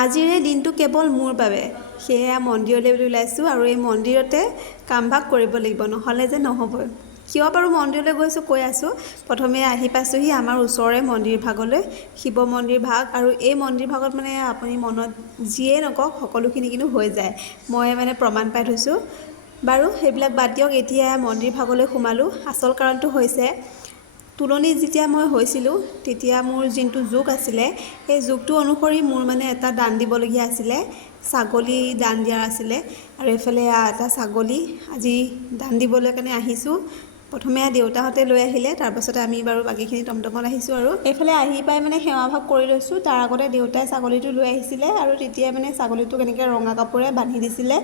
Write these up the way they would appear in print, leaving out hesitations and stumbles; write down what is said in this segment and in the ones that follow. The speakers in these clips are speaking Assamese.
আজিৰে দিনটো কেৱল মোৰ বাবে সেয়া মন্দিৰলৈ বুলি ওলাইছোঁ আৰু এই মন্দিৰতে কামভাগ কৰিব লাগিব নহ'লে যে নহ'বই। কিয় বাৰু মন্দিৰলৈ গৈছোঁ কৈ আছোঁ। প্ৰথমে আহি পাইছোঁহি আমাৰ ওচৰৰে মন্দিৰ ভাগলৈ, শিৱ মন্দিৰ ভাগ। আৰু এই মন্দিৰ ভাগত মানে আপুনি মনত যিয়ে নকওক সকলোখিনি কিন্তু হৈ যায়, মই মানে প্ৰমাণ পাই থৈছোঁ। বাৰু সেইবিলাক বাদ দিয়ক, এতিয়া মন্দিৰ ভাগলৈ সোমালোঁ। আচল কাৰণটো হৈছে তুলনি যেতিয়া মই হৈছিলোঁ তেতিয়া মোৰ যোনটো যুগ আছিলে সেই যুগটো অনুসৰি মোৰ মানে এটা দান দিবলগীয়া আছিলে, ছাগলী দান দিয়াৰ আছিলে। আৰু এইফালে এটা ছাগলী আজি দান দিবলৈ কাৰণে আহিছোঁ। প্ৰথমে দেউতাহঁতে লৈ আহিলে, তাৰপাছতে আমি বাৰু বাকীখিনি টমটমত আহিছোঁ। আৰু এইফালে আহি পাই মানে সেৱাভাগ কৰি লৈছোঁ। তাৰ আগতে দেউতাই ছাগলীটো লৈ আহিছিলে আৰু তেতিয়াই মানে ছাগলীটোক এনেকৈ ৰঙা কাপোৰে বান্ধি দিছিলে।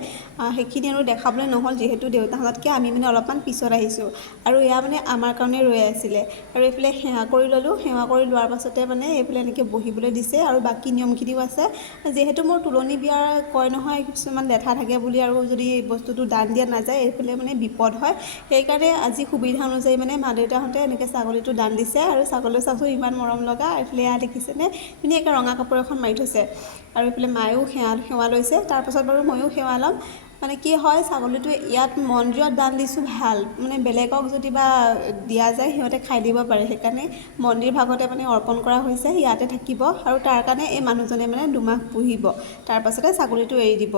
সেইখিনি আৰু দেখাবলৈ নহ'ল যিহেতু দেউতাহঁতকৈ আমি মানে অলপমান পিছত আহিছোঁ। আৰু এয়া মানে আমাৰ কাৰণে ৰৈ আছিলে। আৰু এইফালে সেৱা কৰি ল'লোঁ। সেৱা কৰি লোৱাৰ পাছতে মানে এইফালে এনেকৈ বহিবলৈ দিছে আৰু বাকী নিয়মখিনিও আছে। যিহেতু মোৰ তুলনি বিয়াৰ কয় নহয় কিছুমান লেঠা থাকে বুলি, আৰু যদি বস্তুটো দান দিয়া নাযায় এইফালে মানে বিপদ হয়। সেইকাৰণে আজি সুবিধা অনুযায়ী মানে মা দেউতাহঁতে এনেকৈ ছাগলীটো দান দিছে। আৰু ছাগলী চাচো ইমান মৰম লগা। এইফালে এয়া দেখিছেনে ধুনীয়াকৈ ৰঙা কাপোৰ এখন মাৰি থৈছে। আৰু এইফালে মায়েও সেৱা লৈছে। তাৰপাছত বাৰু ময়ো সেৱা ল'ম। মানে কি হয়, ছাগলীটো ইয়াত মন্দিৰত দান দিছোঁ ভাল, মানে বেলেগক যদি বা দিয়া যায় সিহঁতে খাই দিব পাৰে। সেইকাৰণে মন্দিৰ ভাগতে মানে অৰ্পণ কৰা হৈছে, ইয়াতে থাকিব। আৰু তাৰ কাৰণে এই মানুহজনে মানে 2 মাহ পুহিব, তাৰপাছতে ছাগলীটো এৰি দিব।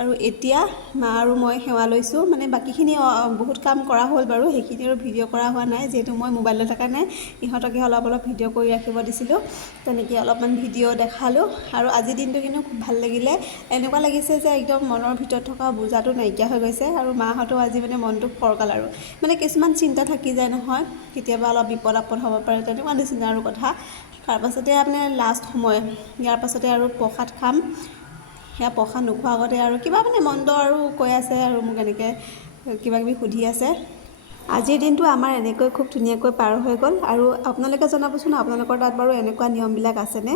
আৰু এতিয়া মা আৰু মই সেৱা লৈছোঁ। মানে বাকীখিনি বহুত কাম কৰা হ'ল বাৰু, সেইখিনি আৰু ভিডিঅ' কৰা হোৱা নাই যিহেতু মই মোবাইলত থকা নাই। ইহঁতকে অলপ ভিডিঅ' কৰি ৰাখিব দিছিলোঁ, তেনেকৈ অলপমান ভিডিঅ' দেখালোঁ। আৰু আজিৰ দিনটো কিন্তু খুব ভাল লাগিলে। এনেকুৱা লাগিছে যে একদম মনৰ ভিতৰত থকা বোজাটো নাইকিয়া হৈ গৈছে। আৰু মাহঁতেও আজি মানে মনটো ফৰকাল। আৰু মানে কিছুমান চিন্তা থাকি যায় নহয়, কেতিয়াবা অলপ বিপদ আপদ হ'ব পাৰে, তেনেকুৱা নিচিনা আৰু কথা। তাৰপাছতে মানে লাষ্ট সময়, ইয়াৰ পাছতে আৰু প্ৰসাদ খাম। সেয়া প্ৰসাদ নোখোৱাৰ আগতে আৰু কিবা মানে মন্দ আৰু কৈ আছে আৰু মোক এনেকৈ কিবাকিবি সুধি আছে। আজিৰ দিনটো আমাৰ এনেকৈ খুব ধুনীয়াকৈ পাৰ হৈ গ'ল। আৰু আপোনালোকে জনাবচোন আপোনালোকৰ তাত বাৰু এনেকুৱা নিয়মবিলাক আছেনে?